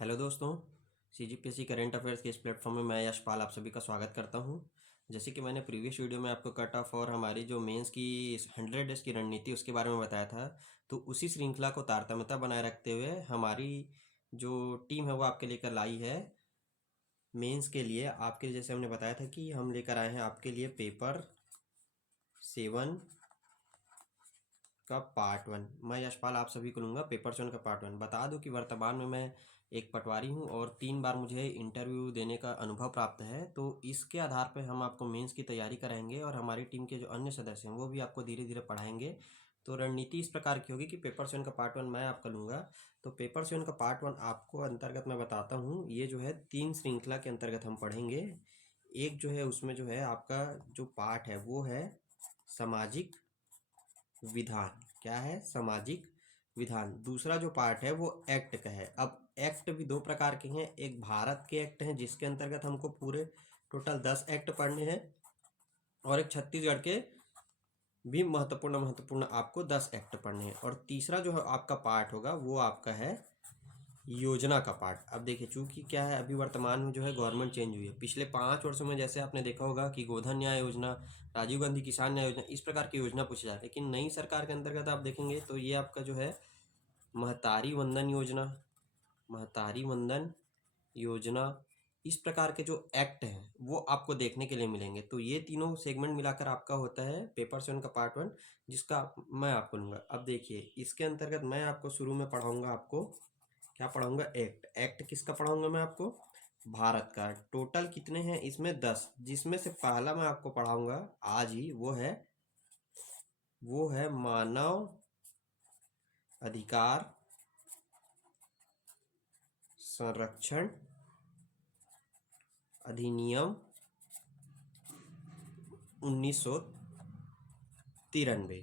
Hello दोस्तों, CGPSC current affairs के इस प्लेटफॉर्म में मैं यशपाल आप सभी का स्वागत करता हूं। जैसे कि मैंने प्रीवियस वीडियो में आपको कट ऑफ और हमारी जो मेंस की 100 डेज की रणनीति उसके बारे में बताया था, तो उसी श्रृंखला को तारतम्यता बनाए रखते हुए हमारी जो टीम है वो आपके लेकर लाई है मेंस के लिए। आपके जैसे हमने बताया था कि हम लेकर आए हैं आपके लिए पेपर 7 का पार्ट 1। मैं यशपाल आप सभी को लूँगा पेपर 7 का पार्ट 1। बता दूं कि वर्तमान में मैं एक पटवारी हूं और 3 बार मुझे इंटरव्यू देने का अनुभव प्राप्त है। तो इसके आधार पर हम आपको मेंस की तैयारी कराएंगे और हमारी टीम के जो अन्य सदस्य हैं वो भी आपको धीरे धीरे पढ़ाएंगे। तो रणनीति इस प्रकार की होगी कि पेपर 7 का पार्ट 1 मैं आपका लूँगा। तो पेपर 7 का पार्ट 1 आपको अंतर्गत मैं बताता हूँ, ये जो है 3 श्रृंखला के अंतर्गत हम पढ़ेंगे। एक जो है उसमें जो है आपका जो पार्ट है वो है सामाजिक विधान। क्या है? सामाजिक विधान। दूसरा जो पार्ट है वो एक्ट का है। अब एक्ट भी दो प्रकार के हैं, एक भारत के एक्ट हैं जिसके अंतर्गत हमको पूरे टोटल 10 एक्ट पढ़ने हैं, और एक छत्तीसगढ़ के भी महत्वपूर्ण आपको 10 एक्ट पढ़ने हैं। और तीसरा जो है आपका पार्ट होगा वो आपका है योजना का पार्ट। अब देखिए, चूंकि क्या है, अभी वर्तमान में जो है गवर्नमेंट चेंज हुई है। पिछले 5 वर्षों में जैसे आपने देखा होगा कि गोधन न्याय योजना, राजीव गांधी किसान न्याय योजना, इस प्रकार की योजना पूछी जा रही है। लेकिन नई सरकार के अंतर्गत आप देखेंगे तो ये आपका जो है महतारी वंदन योजना, महतारी वंदन योजना, इस प्रकार के जो एक्ट हैं वो आपको देखने के लिए मिलेंगे। तो ये तीनों सेगमेंट मिलाकर आपका होता है पेपर 7 का पार्ट 1, जिसका मैं आपको लूँगा। अब देखिए, इसके अंतर्गत मैं आपको शुरू में पढ़ाऊँगा, आपको क्या पढ़ाऊँगा? एक्ट। एक्ट किसका पढ़ाऊँगा मैं आपको? भारत का। टोटल कितने हैं इसमें? 10, जिसमें से पहला मैं आपको पढ़ाऊँगा आज ही वो है मानव अधिकार संरक्षण अधिनियम 1993।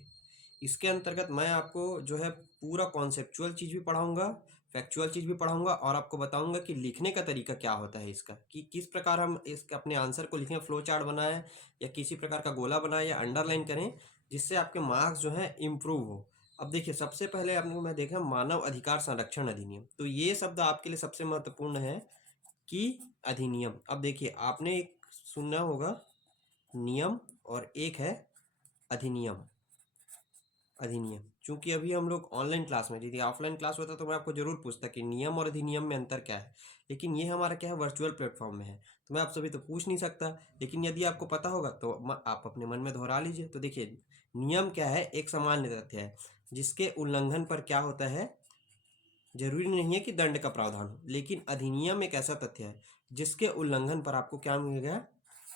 इसके अंतर्गत मैं आपको जो है पूरा कॉन्सेप्चुअल चीज़ भी पढ़ाऊंगा, फैक्चुअल चीज़ भी पढ़ाऊंगा, और आपको बताऊंगा कि लिखने का तरीका क्या होता है इसका, कि किस प्रकार हम इसका अपने आंसर को लिखें, फ्लो चार्ट बनाएं या किसी प्रकार का गोला बनाएं या अंडरलाइन करें, जिससे आपके मार्क्स जो है इम्प्रूव हो। अब देखिए, सबसे पहले आपने मैं देखा मानव अधिकार संरक्षण अधिनियम। तो ये शब्द आपके लिए सबसे महत्वपूर्ण है कि अधिनियम। अब देखिए, आपने एक सुनना होगा नियम और एक है अधिनियम। अधिनियम, चूंकि अभी हम लोग ऑनलाइन क्लास में, यदि ऑफलाइन क्लास होता तो मैं आपको जरूर पूछता कि नियम और अधिनियम में अंतर क्या है। लेकिन ये हमारा क्या है, वर्चुअल प्लेटफॉर्म में है, तो मैं आप सभी तो पूछ नहीं सकता। लेकिन यदि आपको पता होगा तो आप अपने मन में दोहरा लीजिए। तो देखिए, नियम क्या है? एक सामान्य तथ्य है जिसके उल्लंघन पर क्या होता है, जरूरी नहीं है कि दंड का प्रावधान हो। लेकिन अधिनियम एक ऐसा तथ्य है जिसके उल्लंघन पर आपको क्या मिलेगा?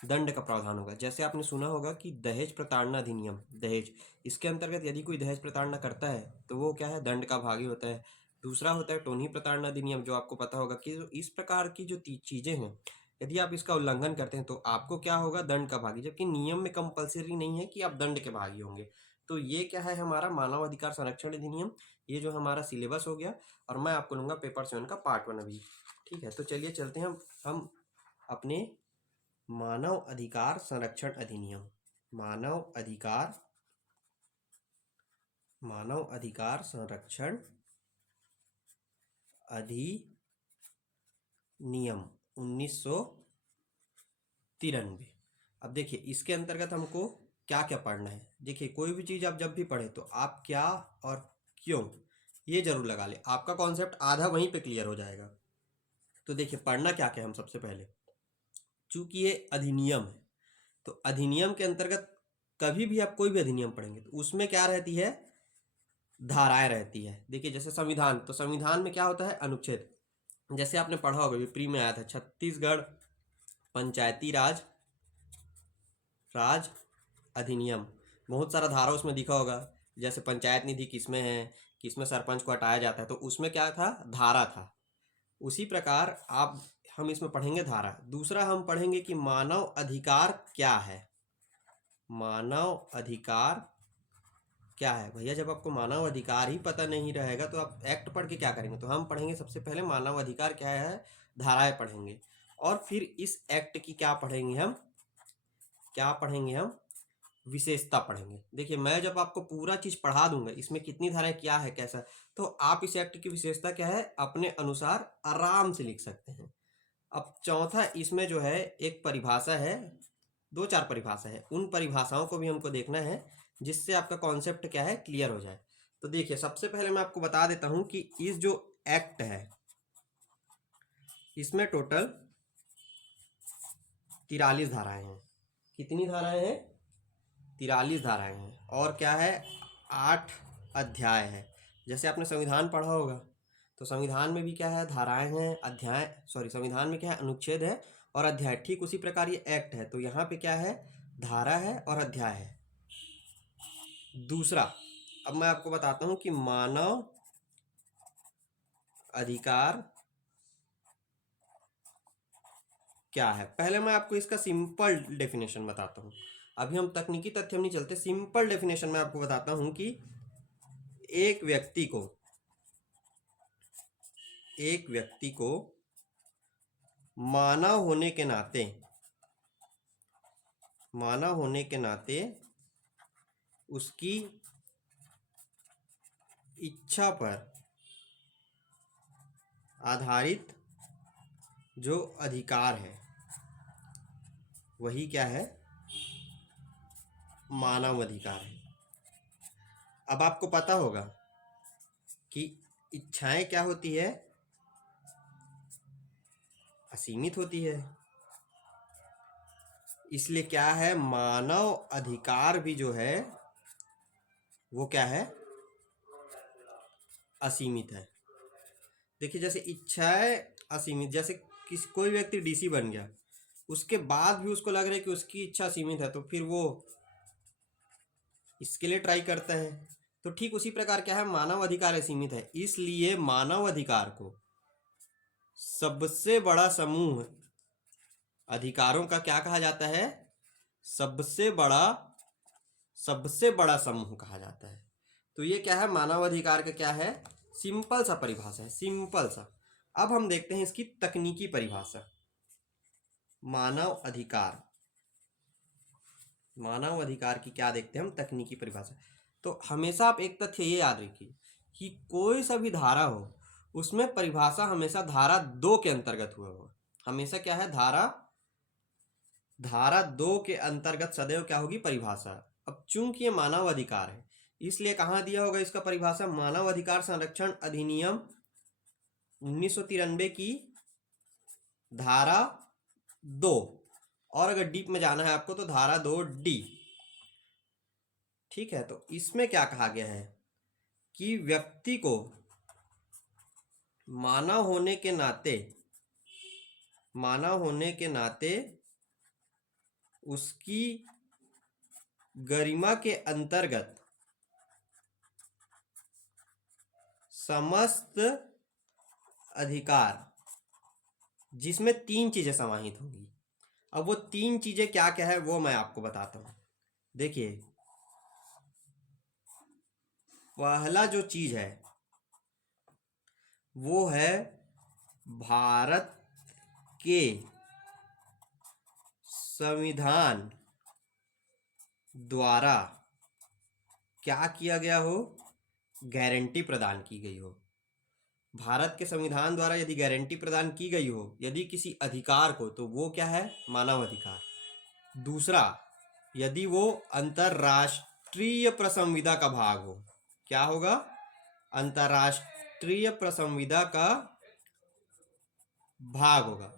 दंड का प्रावधान होगा। जैसे आपने सुना होगा कि दहेज प्रताड़ना अधिनियम, दहेज, इसके अंतर्गत यदि कोई दहेज प्रताड़ना करता है तो वो क्या है? दंड का भागी होता है। दूसरा होता है टोनी प्रताड़ना अधिनियम, जो आपको पता होगा कि इस प्रकार की जो चीजें हैं, यदि आप इसका उल्लंघन करते हैं तो आपको क्या होगा? दंड का भागी। जबकि नियम में कंपलसरी नहीं है कि आप दंड के भागी होंगे। तो ये क्या है? हमारा मानव अधिकार संरक्षण अधिनियम। ये जो हमारा सिलेबस हो गया, और मैं आपको लूंगा पेपर 7 का पार्ट 1 अभी। ठीक है, तो चलिए चलते हैं हम अपने मानव अधिकार संरक्षण अधिनियम। मानव अधिकार मानव अधिकार संरक्षण अधिनियम 1993। अब देखिए, इसके अंतर्गत हमको क्या क्या पढ़ना है। देखिए, कोई भी चीज़ आप जब भी पढ़े तो आप क्या और क्यों ये जरूर लगा ले, आपका कॉन्सेप्ट आधा वहीं पे क्लियर हो जाएगा। तो देखिए, पढ़ना क्या क्या हम सबसे पहले, चूंकि ये अधिनियम है तो अधिनियम के अंतर्गत कभी भी आप कोई भी अधिनियम पढ़ेंगे तो उसमें क्या रहती है? धाराएं रहती है। देखिए, जैसे संविधान, तो संविधान में क्या होता है? अनुच्छेद। जैसे आपने पढ़ा होगा, प्री में आया था, छत्तीसगढ़ पंचायती राज राज अधिनियम। बहुत सारा धारा उसमें दिखा होगा, जैसे पंचायत निधि किसमें है, किसमें सरपंच को हटाया जाता है, तो उसमें क्या था? धारा था। उसी प्रकार आप हम इसमें पढ़ेंगे धारा। दूसरा हम पढ़ेंगे कि मानव अधिकार क्या है। मानव अधिकार क्या है? भैया, जब आपको मानव अधिकार ही पता नहीं रहेगा तो आप एक्ट पढ़ के क्या करेंगे? तो हम पढ़ेंगे सबसे पहले मानव अधिकार क्या है, धाराएं पढ़ेंगे, और फिर इस एक्ट की क्या पढ़ेंगे हम? विशेषता पढ़ेंगे। देखिए मैं जब आपको पूरा चीज़ पढ़ा दूंगा इसमें कितनी धाराएं क्या है कैसा, तो आप इस एक्ट की विशेषता क्या है अपने अनुसार आराम से लिख सकते हैं। अब चौथा इसमें जो है एक परिभाषा है, 2-4 परिभाषा है, उन परिभाषाओं को भी हमको देखना है जिससे आपका कॉन्सेप्ट क्या है क्लियर हो जाए। तो देखिए सबसे पहले मैं आपको बता देता हूं कि इस जो एक्ट है इसमें टोटल 43 धाराएं हैं। कितनी धाराएं हैं? 43 धाराएं हैं। और क्या है 8 अध्याय है। जैसे आपने संविधान पढ़ा होगा तो संविधान में भी क्या है धाराएं हैं, अध्याय संविधान में क्या है अनुच्छेद है और अध्याय, ठीक उसी प्रकार ये एक्ट है। तो यहाँ पे क्या है धारा है और अध्याय है। दूसरा अब मैं आपको बताता हूं कि मानव अधिकार क्या है। पहले मैं आपको इसका सिंपल डेफिनेशन बताता हूं, अभी हम तकनीकी तथ्य हम नहीं चलते, सिंपल डेफिनेशन में आपको बताता हूं कि एक व्यक्ति को मानव होने के नाते उसकी इच्छा पर आधारित जो अधिकार है वही क्या है मानव अधिकार है। अब आपको पता होगा कि इच्छाएं क्या होती है असीमित होती है, इसलिए क्या है मानव अधिकार भी जो है वो क्या है असीमित है। देखिए जैसे इच्छाएं असीमित, जैसे कोई व्यक्ति डीसी बन गया उसके बाद भी उसको लग रहा है कि उसकी इच्छा सीमित है तो फिर वो इसके लिए ट्राई करता है। तो ठीक उसी प्रकार क्या है मानव अधिकार सीमित है, इसलिए मानव अधिकार को सबसे बड़ा समूह अधिकारों का क्या कहा जाता है सबसे बड़ा समूह कहा जाता है। तो ये क्या है मानव अधिकार का क्या है सिंपल सा परिभाषा है, सिंपल सा। अब हम देखते हैं इसकी तकनीकी परिभाषा। मानव अधिकार की क्या देखते हैं हम तकनीकी परिभाषा। तो हमेशा आप एक तथ्य ये याद रखिए कि कोई सा भी धारा हो उसमें परिभाषा हमेशा धारा 2 के अंतर्गत हुआ हो। हमेशा क्या है धारा 2 के अंतर्गत सदैव क्या होगी परिभाषा। अब चूंकि ये मानव अधिकार है इसलिए कहाँ दिया होगा इसका परिभाषा मानव अधिकार संरक्षण अधिनियम 1993 की धारा 2, और अगर डीप में जाना है आपको तो धारा 2D। ठीक है, तो इसमें क्या कहा गया है कि व्यक्ति को मानव होने के नाते उसकी गरिमा के अंतर्गत समस्त अधिकार, जिसमें 3 चीजें समाहित होंगी। अब वो 3 चीजें क्या क्या है वो मैं आपको बताता हूं। देखिए पहला जो चीज है वो है भारत के संविधान द्वारा क्या किया गया हो गारंटी प्रदान की गई हो। भारत के संविधान द्वारा यदि गारंटी प्रदान की गई हो यदि किसी अधिकार को तो वो क्या है मानव अधिकार। दूसरा यदि वो अंतरराष्ट्रीय प्रसंविदा का भाग हो, क्या होगा अंतरराष्ट्रीय प्रसंविदा का भाग होगा।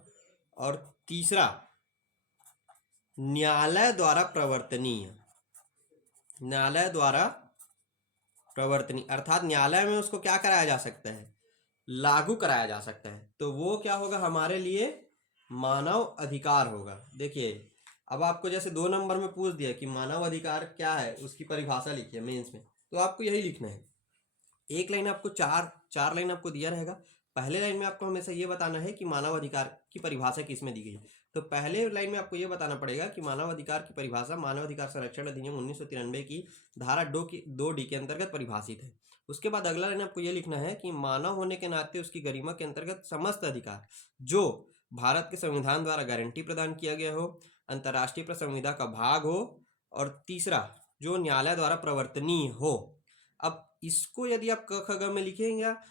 और तीसरा न्यायालय द्वारा प्रवर्तनीय, अर्थात न्यायालय में उसको क्या कराया जा सकता है लागू कराया जा सकता है, तो वो क्या होगा हमारे लिए मानव अधिकार होगा। देखिए अब आपको जैसे 2 नंबर में पूछ दिया कि मानव अधिकार क्या है उसकी परिभाषा लिखिए मेंस में, तो आपको यही लिखना है। एक लाइन आपको चार लाइन आपको दिया रहेगा। पहले लाइन में आपको हमेशा ये बताना है कि मानव अधिकार की परिभाषा किस में दी गई। तो पहले लाइन में आपको ये बताना पड़ेगा कि मानव अधिकार की परिभाषा मानव अधिकार संरक्षण अधिनियम 1993 की धारा 2D के अंतर्गत परिभाषित है। उसके बाद अगला लाइन आपको ये लिखना है कि मानव होने के नाते उसकी गरिमा के अंतर्गत समस्त अधिकार जो भारत के संविधान द्वारा गारंटी प्रदान किया गया हो, अंतर्राष्ट्रीय प्रसंविदा का भाग हो और तीसरा जो न्यायालय द्वारा प्रवर्तनीय हो। अब इसको यदि आप क ख ग में लिखें या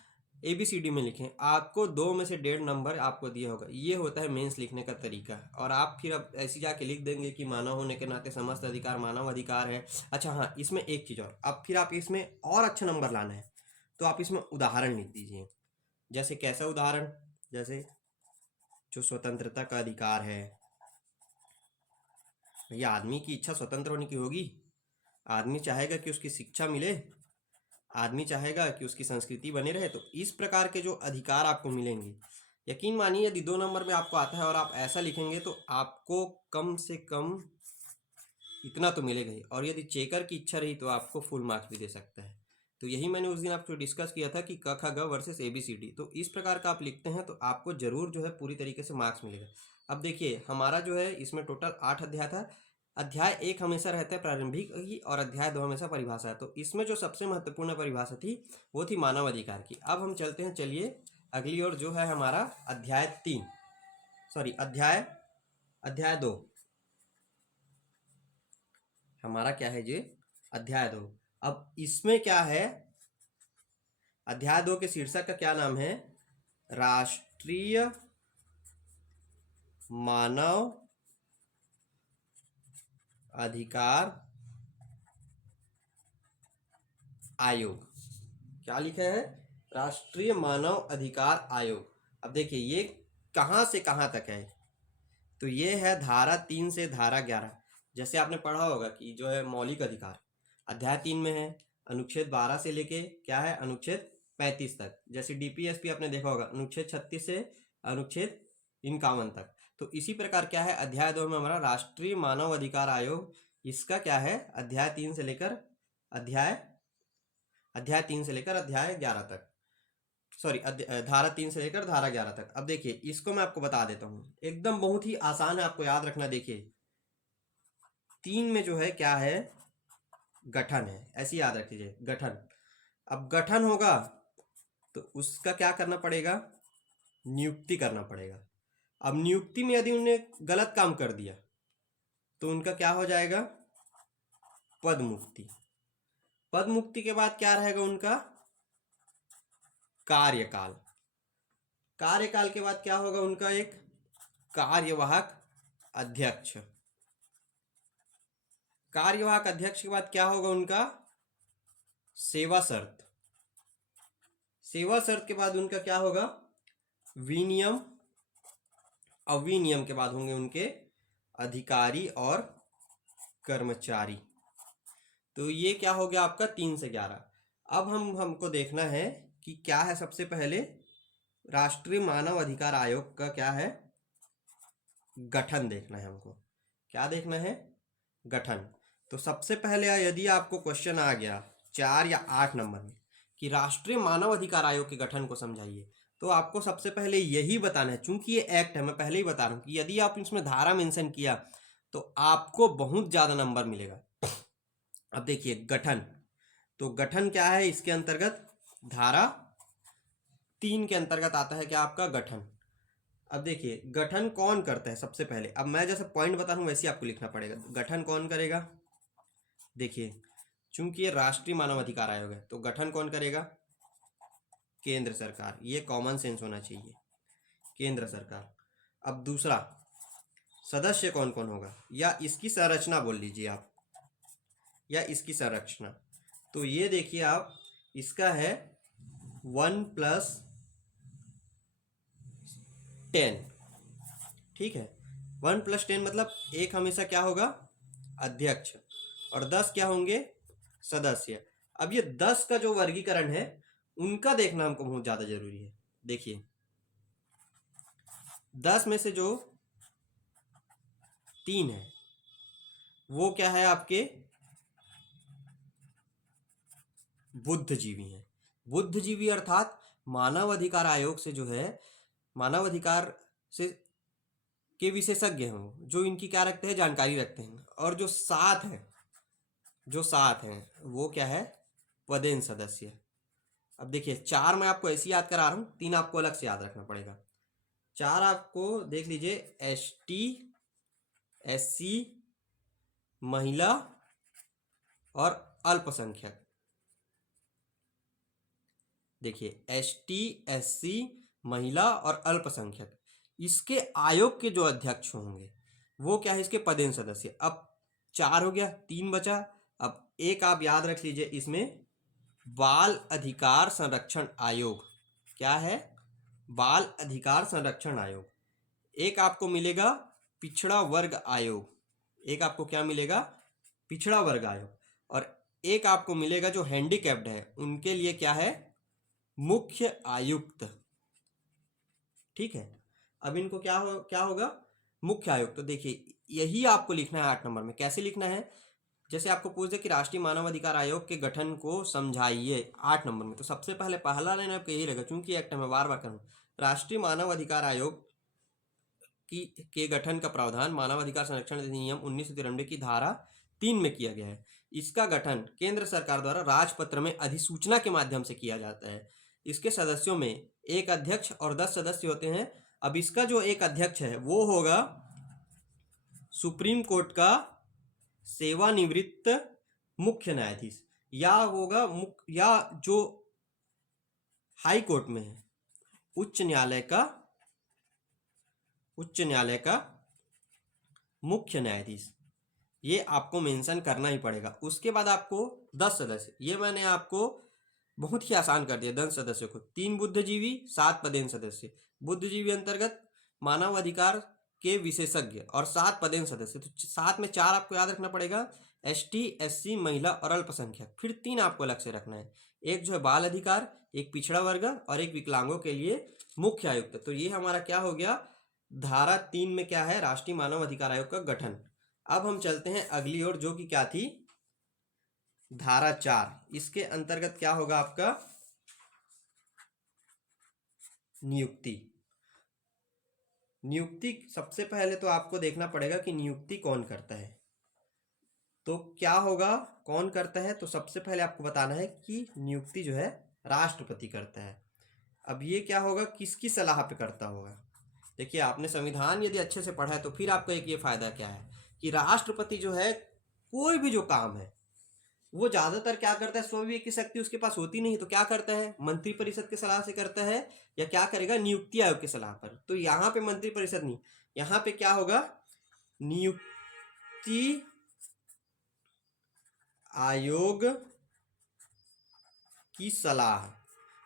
ABCD में लिखें, आपको 2 में से 1.5 नंबर आपको दिया होगा। ये होता है मेंस लिखने का तरीका। और आप फिर अब ऐसी जाके लिख देंगे कि मानव होने के नाते समस्त अधिकार मानव अधिकार है। अच्छा हाँ, इसमें एक चीज़ और, अब फिर आप इसमें और अच्छा नंबर लाना है तो आप इसमें उदाहरण लिख दीजिए। जैसे कैसा उदाहरण, जैसे जो स्वतंत्रता का अधिकार है, भैया आदमी की इच्छा स्वतंत्र होने की होगी। आदमी चाहेगा कि उसकी शिक्षा मिले, आदमी चाहेगा कि उसकी संस्कृति बने रहे। तो इस प्रकार के जो अधिकार आपको मिलेंगे, यकीन मानिए यदि 2 नंबर में आपको आता है और आप ऐसा लिखेंगे तो आपको कम से कम इतना तो मिलेगा ही। और यदि चेकर की इच्छा रही तो आपको फुल मार्क्स भी दे सकता है। तो यही मैंने उस दिन आपको डिस्कस किया था कि क ख ग वर्सेस ABCD। तो इस प्रकार का आप लिखते हैं तो आपको जरूर जो है पूरी तरीके से मार्क्स मिलेगा। अब देखिए हमारा जो है इसमें टोटल 8 अध्याय था। अध्याय 1 हमेशा रहता है प्रारंभिक की और अध्याय 2 हमेशा परिभाषा है। तो इसमें जो सबसे महत्वपूर्ण परिभाषा थी वो थी मानव अधिकार की। अब हम चलते हैं, चलिए अगली ओर, जो है हमारा अध्याय 3, सॉरी अध्याय 2। हमारा क्या है जी, अध्याय 2। अब इसमें क्या है, अध्याय 2 के शीर्षक का क्या नाम है, राष्ट्रीय मानव अधिकार आयोग। क्या लिखा है, राष्ट्रीय मानव अधिकार आयोग। अब देखिए ये कहाँ से कहाँ तक है, तो ये है धारा 3 से धारा 11। जैसे आपने पढ़ा होगा कि जो है मौलिक अधिकार अध्याय 3 में है, अनुच्छेद 12 से लेके क्या है अनुच्छेद 35 तक। जैसे DPSP आपने देखा होगा अनुच्छेद 36 से अनुच्छेद 51 तक। तो इसी प्रकार क्या है अध्याय 2 में हमारा राष्ट्रीय मानव अधिकार आयोग, इसका क्या है अध्याय 3 से लेकर अध्याय 11 तक, सॉरी धारा 3 से लेकर धारा 11 तक। अब देखिए इसको मैं आपको बता देता हूँ, एकदम बहुत ही आसान है, आपको याद रखना। देखिए 3 में जो है क्या है, गठन है, ऐसे याद रख लीजिए गठन। अब गठन होगा तो उसका क्या करना पड़ेगा, नियुक्ति करना पड़ेगा। अब नियुक्ति में यदि उन्होंने गलत काम कर दिया तो उनका क्या हो जाएगा, पद मुक्ति। पद मुक्ति के बाद क्या रहेगा उनका, कार्यकाल। कार्यकाल के बाद क्या होगा उनका, एक कार्यवाहक अध्यक्ष। कार्यवाहक अध्यक्ष के बाद क्या होगा उनका, सेवा शर्त। सेवा शर्त के बाद उनका क्या होगा, विनियम। अविनियम के बाद होंगे उनके अधिकारी और कर्मचारी। तो ये क्या हो गया आपका 3 से 11। अब हमको देखना है कि क्या है, सबसे पहले राष्ट्रीय मानव अधिकार आयोग का क्या है, गठन देखना है हमको। क्या देखना है, गठन। तो सबसे पहले यदि आपको क्वेश्चन आ गया 4 या 8 नंबर में कि राष्ट्रीय मानव अधिकार आयोग के गठन को समझाइए, तो आपको सबसे पहले यही बताना है, चूंकि ये एक्ट है, मैं पहले ही बता रहा हूँ कि यदि आप इसमें धारा मेंशन किया तो आपको बहुत ज़्यादा नंबर मिलेगा। अब देखिए गठन, तो गठन क्या है, इसके अंतर्गत धारा 3 के अंतर्गत आता है क्या आपका गठन। अब देखिए गठन कौन करता है, सबसे पहले अब मैं जैसे पॉइंट बता रहा हूँ वैसे आपको लिखना पड़ेगा। गठन कौन करेगा, देखिए चूंकि ये राष्ट्रीय मानव अधिकार आयोग है तो गठन कौन करेगा, केंद्र सरकार। ये कॉमन सेंस होना चाहिए, केंद्र सरकार। अब दूसरा, सदस्य कौन कौन होगा, या इसकी संरचना बोल लीजिए आप, या इसकी संरचना। तो ये देखिए आप, इसका है 1+10, ठीक है। 1+10 मतलब एक हमेशा क्या होगा, अध्यक्ष, और 10 क्या होंगे, सदस्य। अब ये 10 का जो वर्गीकरण है उनका देखना हमको बहुत ज्यादा जरूरी है। देखिए 10 में से जो 3 है वो क्या है आपके, बुद्धिजीवी हैं। बुद्धिजीवी अर्थात मानव अधिकार आयोग से जो है, मानव अधिकार से के विशेषज्ञ हैं वो, जो इनकी क्या रखते हैं, जानकारी रखते हैं। और जो 7 हैं वो क्या है, पदेन सदस्य। अब देखिए 4 मैं आपको ऐसे याद करा रहा हूँ, 3 आपको अलग से याद रखना पड़ेगा। 4 आपको देख लीजिए, ST SC महिला और अल्पसंख्यक। देखिए ST SC महिला और अल्पसंख्यक, इसके आयोग के जो अध्यक्ष होंगे वो क्या है, इसके पदेन सदस्य। अब 4 हो गया, 3 बचा। अब एक आप याद रख लीजिए, इसमें बाल अधिकार संरक्षण आयोग। क्या है? बाल अधिकार संरक्षण आयोग। एक आपको मिलेगा पिछड़ा वर्ग आयोग। एक आपको क्या मिलेगा? पिछड़ा वर्ग आयोग। और एक आपको मिलेगा जो हैंडीकैप्ड है उनके लिए क्या है? मुख्य आयुक्त। ठीक है, अब इनको क्या होगा? मुख्य आयुक्त। तो देखिए यही आपको लिखना है 8 नंबर में। कैसे लिखना है? जैसे आपको पूछ दे कि राष्ट्रीय मानव अधिकार आयोग के गठन को समझाइए 8 नंबर में, तो सबसे पहला लाइन आपको यही रहेगा, क्योंकि एक्ट में बार बार करूँ, राष्ट्रीय मानव अधिकार आयोग के गठन का प्रावधान मानव अधिकार संरक्षण अधिनियम 1993 की धारा 3 में किया गया है। इसका गठन केंद्र सरकार द्वारा राजपत्र में अधिसूचना के माध्यम से किया जाता है। इसके सदस्यों में एक अध्यक्ष और 10 सदस्य होते हैं। अब इसका जो एक अध्यक्ष है वो होगा सुप्रीम कोर्ट का सेवानिवृत्त मुख्य न्यायाधीश, या होगा या जो हाई कोर्ट में है, उच्च न्यायालय का मुख्य न्यायाधीश। ये आपको मेंशन करना ही पड़ेगा। उसके बाद आपको 10 सदस्य, ये मैंने आपको बहुत ही आसान कर दिया। 10 सदस्यों को 3 बुद्धिजीवी, 7 पदेन सदस्य। बुद्धिजीवी अंतर्गत मानव अधिकार के विशेषज्ञ और 7 पदेन सदस्य। तो 7 में 4 आपको याद रखना पड़ेगा, ST SC महिला और अल्पसंख्यक। फिर 3 आपको अलग से रखना है, एक जो है बाल अधिकार, एक पिछड़ा वर्ग और एक विकलांगों के लिए मुख्य आयुक्त। तो ये हमारा क्या हो गया? धारा 3 में क्या है? राष्ट्रीय मानव अधिकार आयोग का गठन। अब हम चलते हैं अगली ओर, जो कि क्या थी? धारा 4। इसके अंतर्गत क्या होगा आपका? नियुक्ति। नियुक्ति सबसे पहले तो आपको देखना पड़ेगा कि नियुक्ति कौन करता है। तो क्या होगा, कौन करता है? तो सबसे पहले आपको बताना है कि नियुक्ति जो है राष्ट्रपति करता है। अब ये क्या होगा, किसकी सलाह पे करता होगा? देखिए आपने संविधान यदि अच्छे से पढ़ा है तो फिर आपको एक ये फायदा क्या है कि राष्ट्रपति जो है कोई भी जो काम है वो ज्यादातर क्या करता है, स्वविवेक की शक्ति उसके पास होती नहीं, तो क्या करता है? मंत्रिपरिषद की सलाह से करता है, या क्या करेगा? नियुक्ति आयोग की सलाह पर। तो यहाँ पे मंत्रिपरिषद नहीं, यहाँ पे क्या होगा? नियुक्ति आयोग की सलाह।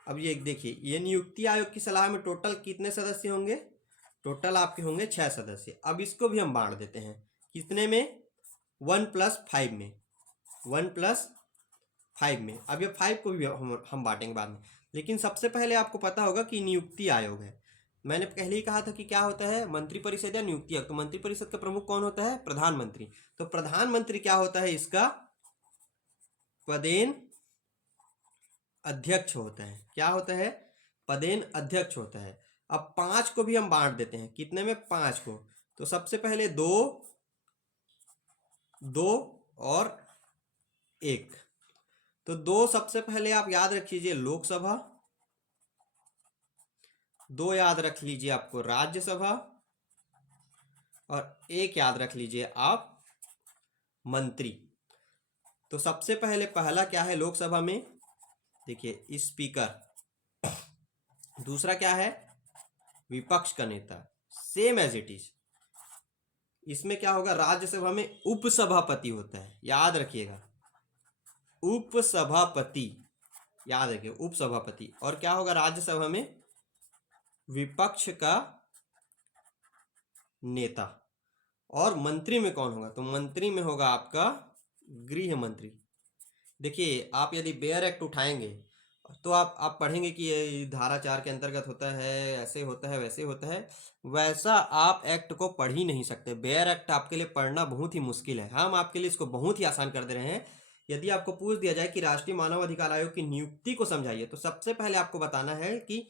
अब ये देखिए, ये नियुक्ति आयोग की सलाह में टोटल कितने सदस्य होंगे? टोटल आपके होंगे 6 सदस्य। अब इसको भी हम बांट देते हैं, कितने में? 1+5 में, 1+5 में। अब ये 5 को भी हम बांटेंगे बाद में, लेकिन सबसे पहले आपको पता होगा कि नियुक्ति आयोग है। मैंने पहले ही कहा था कि क्या होता है, मंत्रिपरिषद या नियुक्ति आयोग। तो मंत्रिपरिषद का प्रमुख कौन होता है? प्रधानमंत्री। तो प्रधानमंत्री क्या होता है? इसका पदेन अध्यक्ष होता है। क्या होता है? पदेन अध्यक्ष होता है। अब 5 को भी हम बांट देते हैं, कितने में? 5 को। तो सबसे पहले 2 और 1। तो 2 सबसे पहले आप याद रख लीजिए लोकसभा, 2 याद रख लीजिए आपको राज्यसभा, और 1 याद रख लीजिए आप मंत्री। तो सबसे पहला क्या है लोकसभा में? देखिए स्पीकर। दूसरा क्या है? विपक्ष का नेता, सेम एज इट इज। इसमें क्या होगा? राज्यसभा में उपसभापति होता है, याद रखिएगा, उपसभापति, याद रखिए उपसभापति। और क्या होगा राज्यसभा में? विपक्ष का नेता। और मंत्री में कौन होगा? तो मंत्री में होगा आपका गृह मंत्री। देखिए आप यदि बेयर एक्ट उठाएंगे तो आप पढ़ेंगे कि ये धारा 4 के अंतर्गत होता है, ऐसे होता है, वैसे होता है। वैसा आप एक्ट को पढ़ ही नहीं सकते। बेयर एक्ट आपके लिए पढ़ना बहुत ही मुश्किल है, हम आपके लिए इसको बहुत ही आसान कर दे रहे हैं। यदि आपको पूछ दिया जाए कि राष्ट्रीय मानव अधिकार आयोग की नियुक्ति को समझाइए, तो सबसे पहले आपको बताना है कि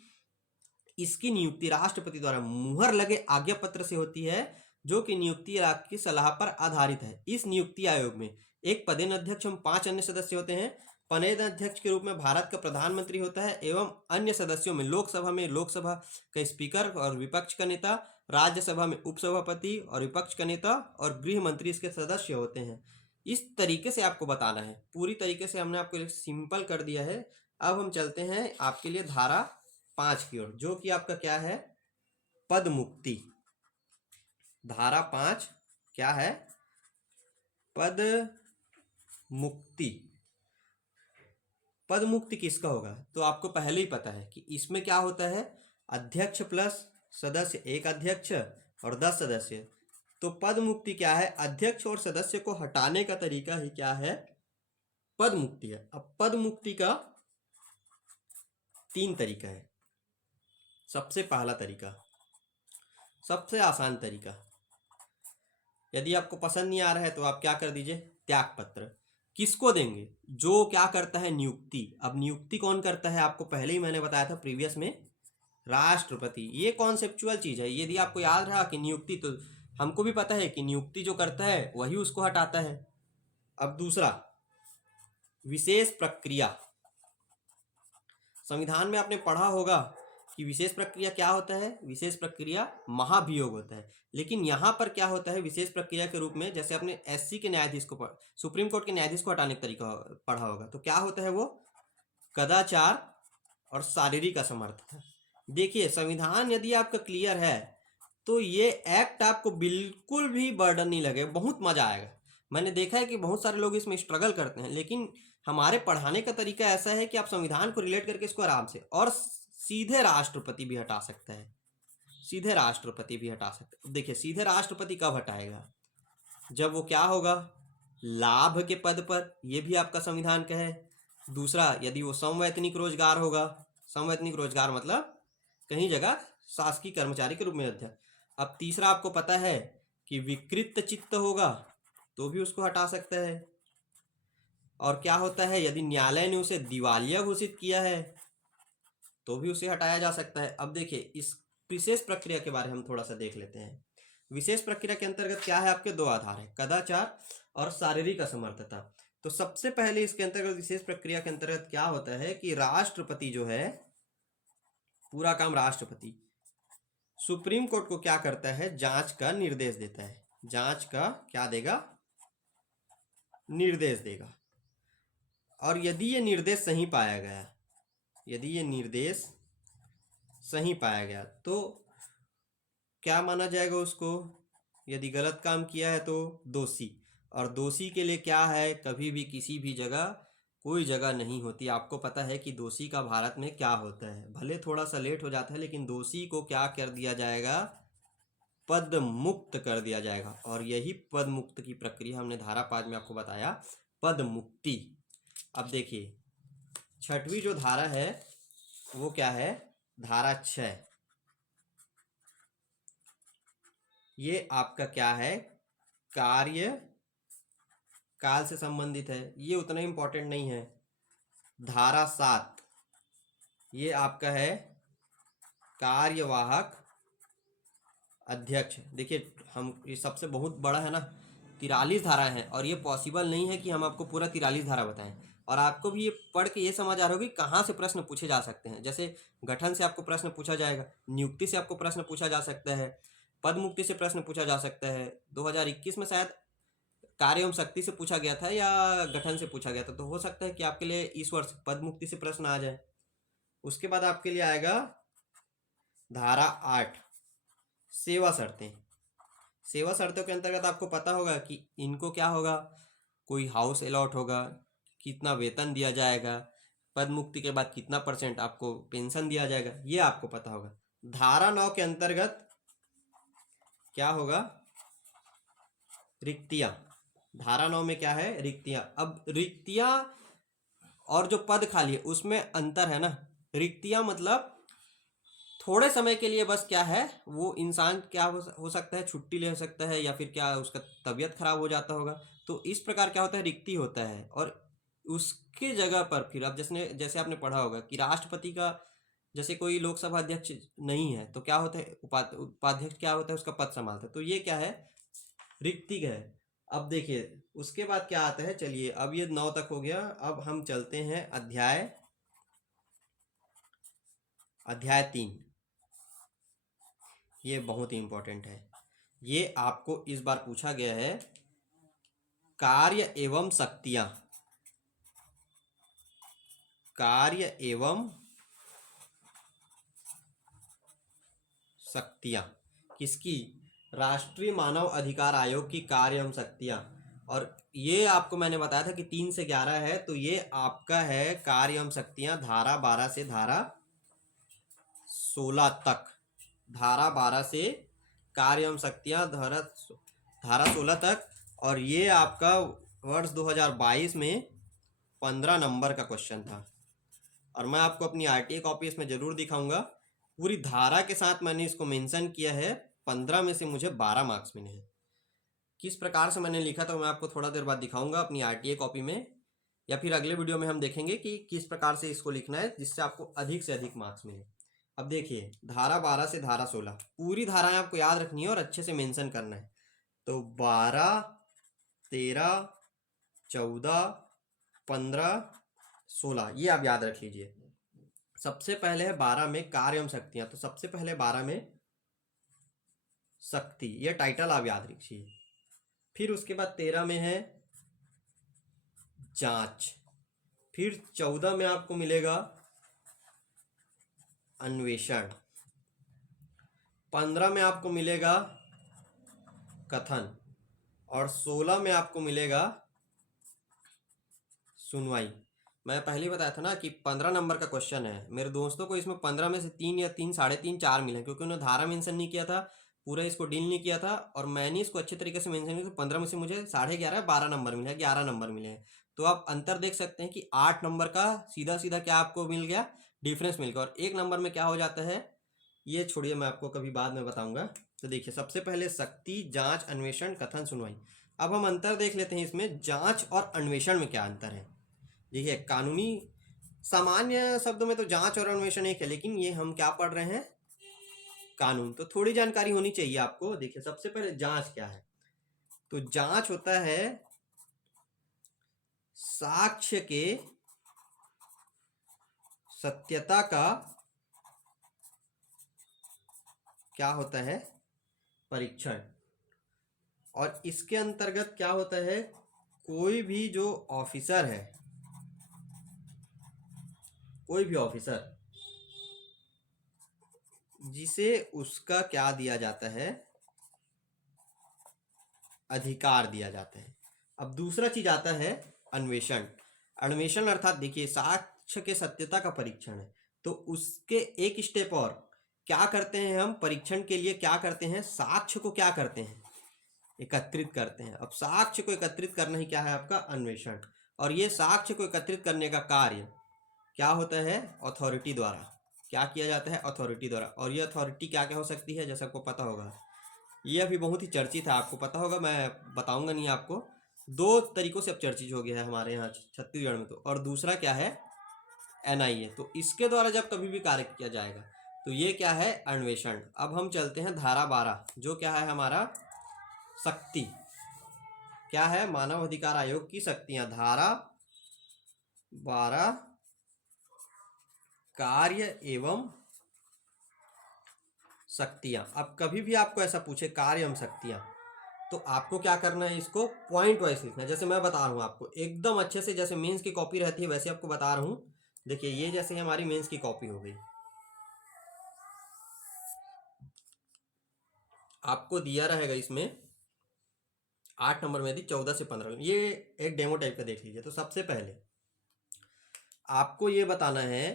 इसकी नियुक्ति राष्ट्रपति द्वारा मुहर लगे आज्ञा पत्र से होती है, जो कि नियुक्ति आयोग की सलाह पर आधारित है। इस नियुक्ति आयोग में एक पदेन अध्यक्ष एवं 5 अन्य सदस्य होते हैं। पदेन अध्यक्ष के रूप में भारत का प्रधानमंत्री होता है, एवं अन्य सदस्यों में लोकसभा का स्पीकर और विपक्ष का नेता, राज्यसभा में उपसभापति और विपक्ष का नेता और गृह मंत्री इसके सदस्य होते हैं। इस तरीके से आपको बताना है, पूरी तरीके से हमने आपको सिंपल कर दिया है। अब हम चलते हैं आपके लिए धारा 5 की ओर, जो कि आपका क्या है, पद मुक्ति। धारा 5 क्या है, पद मुक्ति। पद मुक्ति किसका होगा, तो आपको पहले ही पता है कि इसमें क्या होता है, अध्यक्ष प्लस सदस्य, एक अध्यक्ष और 10 सदस्य। तो पद मुक्ति क्या है, अध्यक्ष और सदस्य को हटाने का तरीका ही क्या है, पद मुक्ति है। अब पद मुक्ति का 3 तरीका है। सबसे पहला तरीका, सबसे आसान तरीका, यदि आपको पसंद नहीं आ रहा है तो आप क्या कर दीजिए, त्याग पत्र। किसको देंगे, जो क्या करता है, नियुक्ति। अब नियुक्ति कौन करता है, आपको पहले ही मैंने बताया था प्रीवियस में, राष्ट्रपति। ये कॉन्सेप्चुअल चीज है, यदि आपको याद रहा कि नियुक्ति, तो हमको भी पता है कि नियुक्ति जो करता है वही उसको हटाता है। अब दूसरा, विशेष प्रक्रिया। संविधान में आपने पढ़ा होगा कि विशेष प्रक्रिया क्या होता है, विशेष प्रक्रिया महाभियोग होता है। लेकिन यहाँ पर क्या होता है, विशेष प्रक्रिया के रूप में, जैसे आपने एससी के न्यायाधीश को सुप्रीम कोर्ट के न्यायाधीश को हटाने का तरीका पढ़ा होगा, तो क्या होता है वो, कदाचार और शारीरिक असमर्थता। देखिए, संविधान यदि आपका क्लियर है तो ये एक्ट आपको बिल्कुल भी बर्डन नहीं लगे, बहुत मजा आएगा। मैंने देखा है कि बहुत सारे लोग इसमें स्ट्रगल करते हैं, लेकिन हमारे पढ़ाने का तरीका ऐसा है कि आप संविधान को रिलेट करके इसको आराम से, और सीधे राष्ट्रपति भी हटा सकता है, सीधे राष्ट्रपति भी हटा सकता है। देखिए, सीधे राष्ट्रपति कब हटाएगा, जब वो क्या होगा, लाभ के पद पर, ये भी आपका संविधान का है। दूसरा, यदि वो संवैतनिक रोजगार होगा, संवैतनिक रोजगार मतलब कहीं जगह शासकीय कर्मचारी के रूप में अध्यक्ष। अब तीसरा, आपको पता है कि विकृत चित्त होगा तो भी उसको हटा सकता है। और क्या होता है, यदि न्यायालय ने उसे दिवालिया घोषित किया है तो भी उसे हटाया जा सकता है। अब देखिए, इस विशेष प्रक्रिया के बारे में हम थोड़ा सा देख लेते हैं। विशेष प्रक्रिया के अंतर्गत क्या है, आपके 2 आधार है, कदाचार और शारीरिक असमर्थता। तो सबसे पहले इसके अंतर्गत, विशेष प्रक्रिया के अंतर्गत क्या होता है कि राष्ट्रपति जो है, पूरा काम राष्ट्रपति सुप्रीम कोर्ट को क्या करता है, जांच का निर्देश देता है। जांच का क्या देगा, निर्देश देगा। और यदि ये निर्देश सही पाया गया, यदि ये निर्देश सही पाया गया तो क्या माना जाएगा उसको, यदि गलत काम किया है तो दोषी। और दोषी के लिए क्या है, कभी भी किसी भी जगह कोई जगह नहीं होती। आपको पता है कि दोषी का भारत में क्या होता है, भले थोड़ा सा लेट हो जाता है, लेकिन दोषी को क्या कर दिया जाएगा, पद मुक्त कर दिया जाएगा। और यही पद मुक्त की प्रक्रिया हमने धारा 5 में आपको बताया, पद मुक्ति। अब देखिए, 6वीं जो धारा है वो क्या है, धारा 6। ये आपका क्या है, कार्य काल से संबंधित है, ये उतना इंपॉर्टेंट नहीं है। धारा 7 ये आपका है कार्यवाहक अध्यक्ष। देखिए, हम ये सबसे बहुत बड़ा है ना, 43 धारा है, और ये पॉसिबल नहीं है कि हम आपको पूरा 43 धारा बताएं। और आपको भी ये पढ़ के ये समझ आ रहा होगा कि कहाँ से प्रश्न पूछे जा सकते हैं। जैसे गठन से आपको प्रश्न पूछा जाएगा, नियुक्ति से आपको प्रश्न पूछा जा सकता है, पद मुक्ति से प्रश्न पूछा जा सकता है। 2021 में शायद कार्य एवं शक्ति से पूछा गया था या गठन से पूछा गया था, तो हो सकता है कि आपके लिए इस वर्ष पद मुक्ति से प्रश्न आ जाए। उसके बाद आपके लिए आएगा धारा 8, सेवा शर्तें। सेवा शर्तों के अंतर्गत आपको पता होगा कि इनको क्या होगा, कोई हाउस अलॉट होगा, कितना वेतन दिया जाएगा, पद मुक्ति के बाद कितना % आपको पेंशन दिया जाएगा, ये आपको पता होगा। धारा 9 के अंतर्गत क्या होगा, रिक्तियां। धारा 9 में क्या है, रिक्तियां। अब रिक्तियां और जो पद खाली है उसमें अंतर है ना। रिक्तियां मतलब थोड़े समय के लिए बस क्या है, वो इंसान क्या हो सकता है, छुट्टी ले सकता है, या फिर क्या उसका तबीयत खराब हो जाता होगा, तो इस प्रकार क्या होता है, रिक्ति होता है। और उसके जगह पर फिर अब जैसे आपने पढ़ा होगा कि राष्ट्रपति का, जैसे कोई लोकसभा अध्यक्ष नहीं है तो क्या होता है, उपाध्यक्ष क्या होता है, उसका पद संभालता है, तो ये क्या है, रिक्ति है। अब देखिए उसके बाद क्या आता है, चलिए अब ये 9 तक हो गया। अब हम चलते हैं अध्याय 3। ये बहुत ही इंपॉर्टेंट है। ये आपको इस बार पूछा गया है, कार्य एवं शक्तियां। कार्य एवं शक्तियां किसकी? राष्ट्रीय मानव अधिकार आयोग की कार्य एवं शक्तियां। और ये आपको मैंने बताया था कि 3 से 11 है, तो ये आपका है कार्य एवं शक्तियां धारा 12 से धारा 16 तक। धारा 12 से कार्य एवं शक्तियां धारा 16 तक। और ये आपका वर्ष 2022 में 15 नंबर का क्वेश्चन था। और मैं आपको अपनी आरटीए कॉपी इसमें जरूर दिखाऊंगा, पूरी धारा के साथ मैंने इसको मेंशन किया है। 15 में से मुझे 12 मार्क्स मिले हैं। किस प्रकार से मैंने लिखा था मैं आपको थोड़ा देर बाद दिखाऊंगा अपनी आरटीए कॉपी में, या फिर अगले वीडियो में हम देखेंगे कि किस प्रकार से इसको लिखना है जिससे आपको अधिक से अधिक मार्क्स मिले। अब देखिए, धारा 12 से धारा 16 पूरी धाराएं आपको याद रखनी है और अच्छे से मेंशन करना है। तो 12, 13, 14, 15, 16 ये आप याद रख लीजिए। सबसे पहले है 12 में कार्य एवं शक्तियां, तो सबसे पहले 12 में शक्ति, ये टाइटल आप याद रखिए। फिर उसके बाद 13 में है जांच। फिर 14 में आपको मिलेगा अन्वेषण। 15 में आपको मिलेगा कथन। और 16 में आपको मिलेगा सुनवाई। मैं पहले बताया था ना कि 15 नंबर का क्वेश्चन है। मेरे दोस्तों को इसमें 15 में से 3 या 3, 3.5, 4 मिले, क्योंकि उन्होंने धारा मेंशन नहीं किया था, पूरा इसको डील नहीं किया था, और मैंने इसको अच्छे तरीके से मेंशन किया। तो 15 में से मुझे 11.5, 12 नंबर मिले, 11 नंबर मिले हैं। तो आप अंतर देख सकते हैं कि 8 नंबर का सीधा सीधा क्या आपको मिल गया, डिफरेंस मिल गया। और 1 नंबर में क्या हो जाता है ये छोड़िए, मैं आपको कभी बाद में बताऊंगा। तो देखिए, सबसे पहले शक्ति, जांच, अन्वेषण, कथन, सुनवाई। अब हम अंतर देख लेते हैं इसमें, जांच और अन्वेषण में क्या अंतर है। देखिए, कानूनी सामान्य शब्दों में तो जांच और अन्वेषण एक है, लेकिन ये हम क्या पढ़ रहे हैं, कानून, तो थोड़ी जानकारी होनी चाहिए आपको। देखिए, सबसे पहले जांच क्या है, तो जांच होता है साक्ष्य के सत्यता का क्या होता है, परीक्षण। और इसके अंतर्गत क्या होता है, कोई भी जो ऑफिसर है, कोई भी ऑफिसर जिसे उसका क्या दिया जाता है, अधिकार दिया जाता है। अब दूसरा चीज आता है अन्वेषण। अन्वेषण अर्थात देखिए, साक्ष्य के सत्यता का परीक्षण है, तो उसके एक स्टेप और क्या करते हैं हम परीक्षण के लिए, क्या करते हैं, साक्ष्य को क्या करते हैं, एकत्रित करते हैं। अब साक्ष्य को एकत्रित करना ही क्या है आपका अन्वेषण। और ये साक्ष्य को एकत्रित करने का कार्य क्या होता है, अथॉरिटी द्वारा। क्या किया जाता है, अथॉरिटी द्वारा। और ये अथॉरिटी क्या क्या हो सकती है, जैसा आपको पता होगा, ये अभी बहुत ही चर्चित है, आपको पता होगा, मैं बताऊंगा नहीं आपको। 2 तरीकों से अब चर्चित हो गया है हमारे यहाँ छत्तीसगढ़ में। तो और दूसरा क्या है, एनआईए। तो इसके द्वारा जब कभी भी कार्य किया जाएगा तो ये क्या है, अन्वेषण। अब हम चलते हैं धारा 12, जो क्या है हमारा शक्ति। क्या है, मानव अधिकार आयोग की शक्तियां। धारा 12 कार्य एवं शक्तियां। अब कभी भी आपको ऐसा पूछे कार्य एवं शक्तियां, तो आपको क्या करना है, इसको पॉइंट वाइज लिखना है। जैसे मैं बता रहा हूं आपको एकदम अच्छे से, जैसे मेंस की कॉपी रहती है वैसे आपको बता रहा हूं। देखिए, ये जैसे हमारी मेंस की कॉपी हो गई, आपको दिया रहेगा इसमें 8 नंबर में थी, 14 से 15। ये एक डेमो टाइप का देख लीजिए। तो सबसे पहले आपको ये बताना है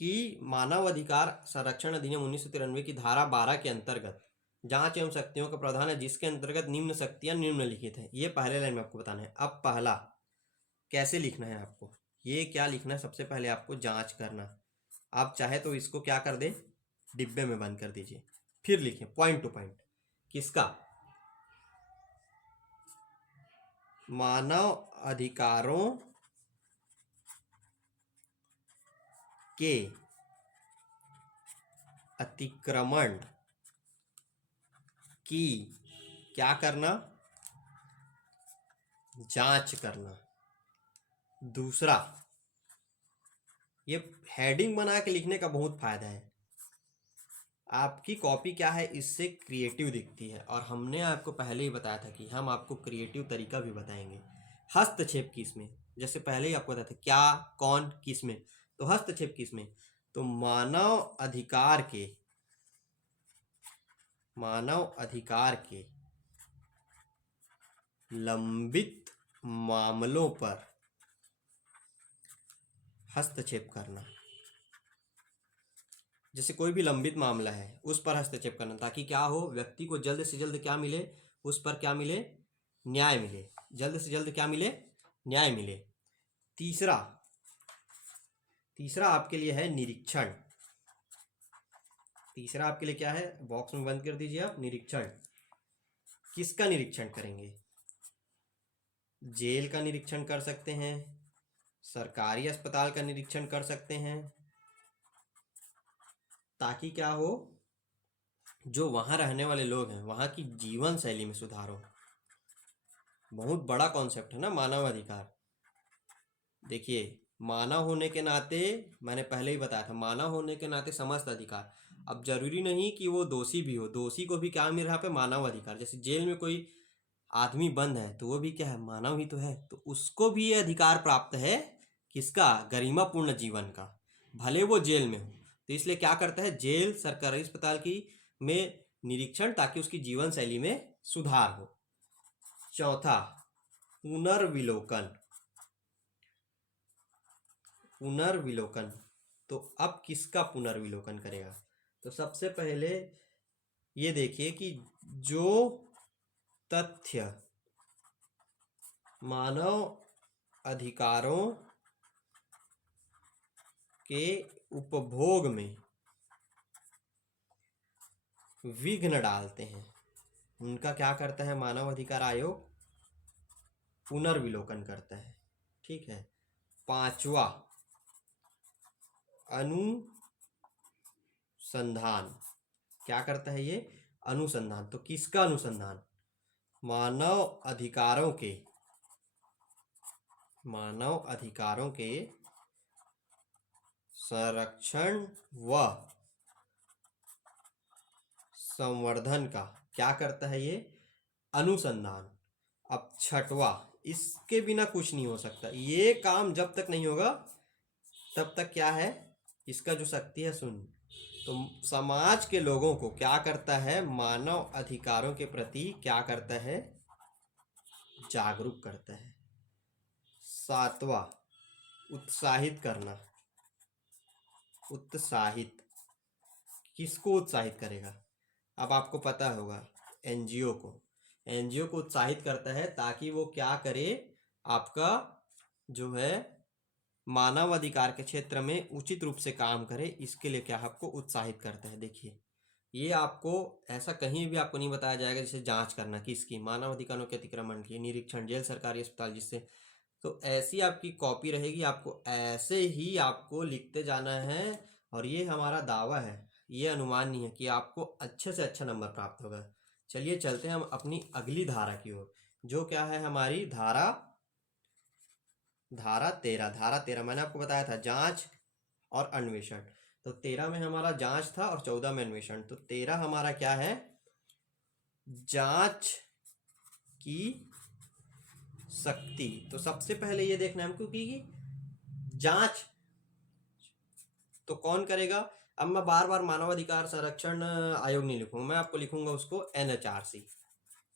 कि मानव अधिकार संरक्षण अधिनियम 1993 की धारा 12 के अंतर्गत जांच एवं शक्तियों का प्रावधान है, जिसके अंतर्गत निम्न शक्तियां निम्नलिखित है। ये पहले लाइन में आपको बताना है। अब पहला कैसे लिखना है आपको, ये क्या लिखना है, सबसे पहले आपको जांच करना। आप चाहे तो इसको क्या कर दे, डिब्बे में बंद कर दीजिए। फिर लिखें पॉइंट टू पॉइंट, किसका, मानव अधिकारों के अतिक्रमण की क्या करना, जांच करना। दूसरा, ये हेडिंग बना के लिखने का बहुत फायदा है। आपकी कॉपी क्या है, इससे क्रिएटिव दिखती है। और हमने आपको पहले ही बताया था कि हम आपको क्रिएटिव तरीका भी बताएंगे। हस्तक्षेप किसमें, जैसे पहले ही आपको बताया था क्या, कौन, किसमें, तो हस्तक्षेप किसमें, तो मानव अधिकार के लंबित मामलों पर हस्तक्षेप करना। जैसे कोई भी लंबित मामला है उस पर हस्तक्षेप करना, ताकि क्या हो, व्यक्ति को जल्द से जल्द क्या मिले, उस पर क्या मिले, न्याय मिले। जल्द से जल्द क्या मिले, न्याय मिले। तीसरा तीसरा आपके लिए है निरीक्षण। तीसरा आपके लिए क्या है, बॉक्स में बंद कर दीजिए आप, निरीक्षण। किसका निरीक्षण करेंगे, जेल का निरीक्षण कर सकते हैं, सरकारी अस्पताल का निरीक्षण कर सकते हैं, ताकि क्या हो, जो वहाँ रहने वाले लोग हैं वहाँ की जीवन शैली में सुधार हो। बहुत बड़ा कॉन्सेप्ट है ना मानव अधिकार। देखिए, मानव होने के नाते, मैंने पहले ही बताया था, मानव होने के नाते समस्त अधिकार। अब जरूरी नहीं कि वो दोषी भी हो, दोषी को भी क्या मिल रहा पे, मानव अधिकार। जैसे जेल में कोई आदमी बंद है तो वो भी क्या है, मानव ही तो है, तो उसको भी ये अधिकार प्राप्त है, किसका, गरिमापूर्ण जीवन का, भले वो जेल में हो। तो इसलिए क्या करता है, जेल सरकारी अस्पताल की में निरीक्षण, ताकि उसकी जीवन शैली में सुधार हो। चौथा, पुनर्विलोकन। पुनर्विलोकन, तो अब किसका पुनर्विलोकन करेगा, तो सबसे पहले ये देखिए कि जो तथ्य मानव अधिकारों के उपभोग में विघ्न डालते हैं, उनका क्या करता है मानव अधिकार आयोग, पुनर्विलोकन करता है। ठीक है। पांचवा, अनुसंधान। क्या करता है ये, अनुसंधान। तो किसका अनुसंधान, मानव अधिकारों के संरक्षण व संवर्धन का क्या करता है ये, अनुसंधान। अब छठवा, इसके बिना कुछ नहीं हो सकता, ये काम जब तक नहीं होगा तब तक क्या है, इसका जो शक्ति है सुन, तो समाज के लोगों को क्या करता है, मानव अधिकारों के प्रति क्या करता है, जागरूक करता है। सातवां, उत्साहित करना। उत्साहित, किसको उत्साहित करेगा, अब आपको पता होगा, एनजीओ को। एनजीओ को उत्साहित करता है ताकि वो क्या करे, आपका जो है मानव अधिकार के क्षेत्र में उचित रूप से काम करे, इसके लिए क्या आपको उत्साहित करता है। देखिए, ये आपको ऐसा कहीं भी आपको नहीं बताया जाएगा, जैसे जांच करना किसकी, मानव अधिकारों के अतिक्रमण की, निरीक्षण, जेल, सरकारी अस्पताल, जिससे, तो ऐसी आपकी कॉपी रहेगी, आपको ऐसे ही आपको लिखते जाना है। और ये हमारा दावा है, ये अनुमान नहीं है, कि आपको अच्छे से अच्छा नंबर प्राप्त होगा। चलिए चलते हैं हम अपनी अगली धारा की ओर, जो क्या है हमारी धारा 13। धारा 13 मैंने आपको बताया था जांच और अन्वेषण। तो 13 में हमारा जांच था और 14 में अन्वेषण। तो 13 हमारा क्या है, जांच की शक्ति। तो सबसे पहले ये देखना है हमको कि जांच तो कौन करेगा। अब मैं बार बार मानवाधिकार संरक्षण आयोग नहीं लिखूंगा, मैं आपको लिखूंगा उसको एनएचआरसी।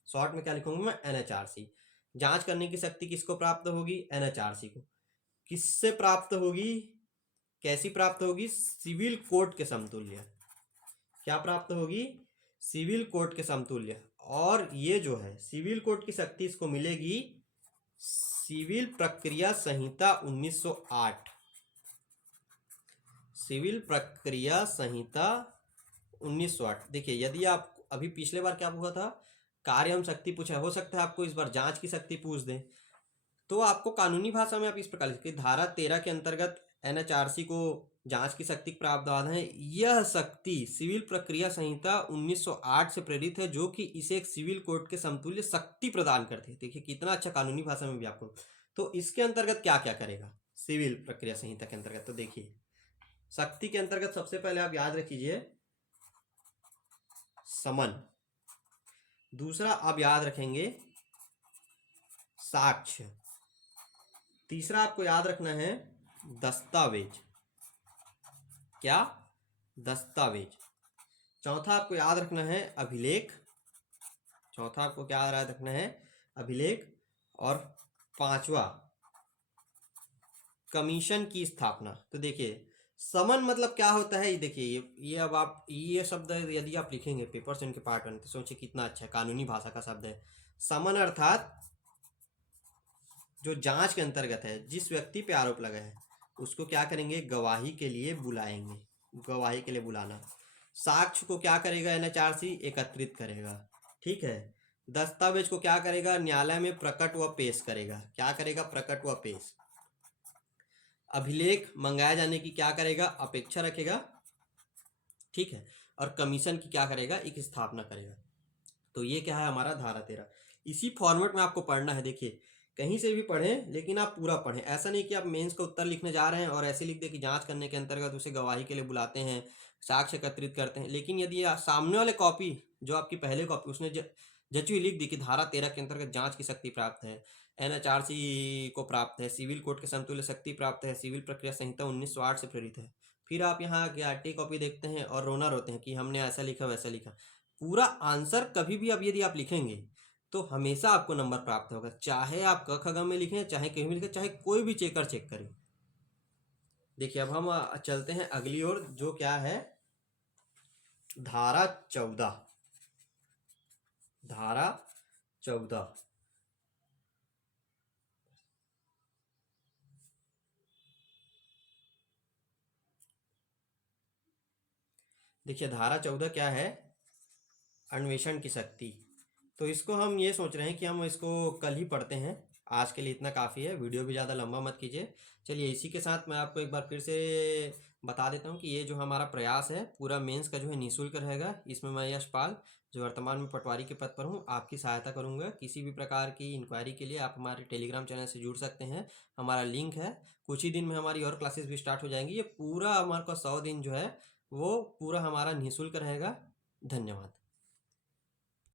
शॉर्ट में क्या लिखूंगा मैं, एनएचआरसी। जांच करने की शक्ति किसको प्राप्त होगी, एनएचआरसी को। किससे प्राप्त होगी, कैसी प्राप्त होगी, सिविल कोर्ट के समतुल्य। क्या प्राप्त होगी, सिविल कोर्ट के समतुल्य। और ये जो है सिविल कोर्ट की शक्ति इसको मिलेगी सिविल प्रक्रिया संहिता 1908। सिविल प्रक्रिया संहिता 1908। देखिए, यदि आप अभी पिछले बार क्या हुआ था, कार्य एवं शक्ति पूछा, हो सकता है आपको इस बार जांच की शक्ति पूछ दें, तो आपको कानूनी भाषा में आप इस प्रकार लिखिए, धारा 13 के अंतर्गत एनएचआरसी को जांच की शक्ति प्रावधान है। यह शक्ति सिविल प्रक्रिया संहिता 1908 से प्रेरित है, जो कि इसे एक सिविल कोर्ट के समतुल्य शक्ति प्रदान करती है। देखिए कितना अच्छा कानूनी भाषा में भी आपको। तो इसके अंतर्गत क्या क्या करेगा सिविल प्रक्रिया संहिता के अंतर्गत, तो देखिए शक्ति के अंतर्गत सबसे पहले आप याद रखिए समन। दूसरा आप याद रखेंगे साक्ष्य। तीसरा आपको याद रखना है दस्तावेज। क्या? दस्तावेज। चौथा आपको याद रखना है अभिलेख। चौथा आपको क्या याद रखना है? अभिलेख। और पांचवा कमीशन की स्थापना। तो देखिए समन मतलब क्या होता है, ये देखिए ये अब आप ये शब्द यदि आप लिखेंगे पेपर से इनके पार्ट 1 तो सोचिए कितना अच्छा है, कानूनी भाषा का शब्द है। समन अर्थात जो जांच के अंतर्गत है, जिस व्यक्ति पे आरोप लगा है उसको क्या करेंगे? गवाही के लिए बुलाएंगे। गवाही के लिए बुलाना। साक्ष्य को क्या करेगा? एनएचआरसी एकत्रित करेगा। ठीक है। दस्तावेज को क्या करेगा? न्यायालय में प्रकट व पेश करेगा। क्या करेगा? प्रकट व पेश। अभिलेख मंगाया जाने की क्या करेगा? अपेक्षा रखेगा। ठीक है। और कमीशन की क्या करेगा? एक स्थापना करेगा। तो ये क्या है हमारा धारा 13। इसी फॉर्मेट में आपको पढ़ना है। देखिए कहीं से भी पढ़ें लेकिन आप पूरा पढ़ें। ऐसा नहीं कि आप मेंस का उत्तर लिखने जा रहे हैं और ऐसे लिख दे कि जांच करने के अंतर्गत उसे गवाही के लिए बुलाते हैं, साक्ष्य एकत्रित करते हैं। लेकिन यदि सामने वाले कॉपी जो आपकी पहले कॉपी उसने जची हुई लिख दी कि धारा 13 के अंतर्गत जांच की शक्ति प्राप्त है, एनएचआरसी को प्राप्त है, सिविल कोड के समतुल्य शक्ति प्राप्त है, सिविल प्रक्रिया संहिता 1908 से प्रेरित है, फिर आप यहाँ आके आरटी कॉपी देखते हैं और रोना रोते हैं कि हमने ऐसा लिखा वैसा लिखा। पूरा आंसर कभी भी अब यदि आप लिखेंगे तो हमेशा आपको नंबर प्राप्त होगा, चाहे आप क ख ग में लिखें, चाहे कहीं भी लिखें, चाहे कोई भी चेकर चेक करें। देखिए अब हम चलते हैं अगली ओर, जो क्या है धारा 14। धारा 14। देखिए धारा 14 क्या है? अन्वेषण की शक्ति। तो इसको हम ये सोच रहे हैं कि हम इसको कल ही पढ़ते हैं। आज के लिए इतना काफ़ी है, वीडियो भी ज़्यादा लंबा मत कीजिए। चलिए इसी के साथ मैं आपको एक बार फिर से बता देता हूँ कि ये जो हमारा प्रयास है पूरा मेंस का जो है निःशुल्क रहेगा। इसमें मैं यशपाल जो वर्तमान में पटवारी के पद पर हूँ आपकी सहायता करूँगा। किसी भी प्रकार की इंक्वायरी के लिए आप हमारे टेलीग्राम चैनल से जुड़ सकते हैं, हमारा लिंक है। कुछ ही दिन में हमारी और क्लासेस भी स्टार्ट हो जाएंगी। ये पूरा हमारे को 100 दिन जो है वो पूरा हमारा निःशुल्क रहेगा। धन्यवाद।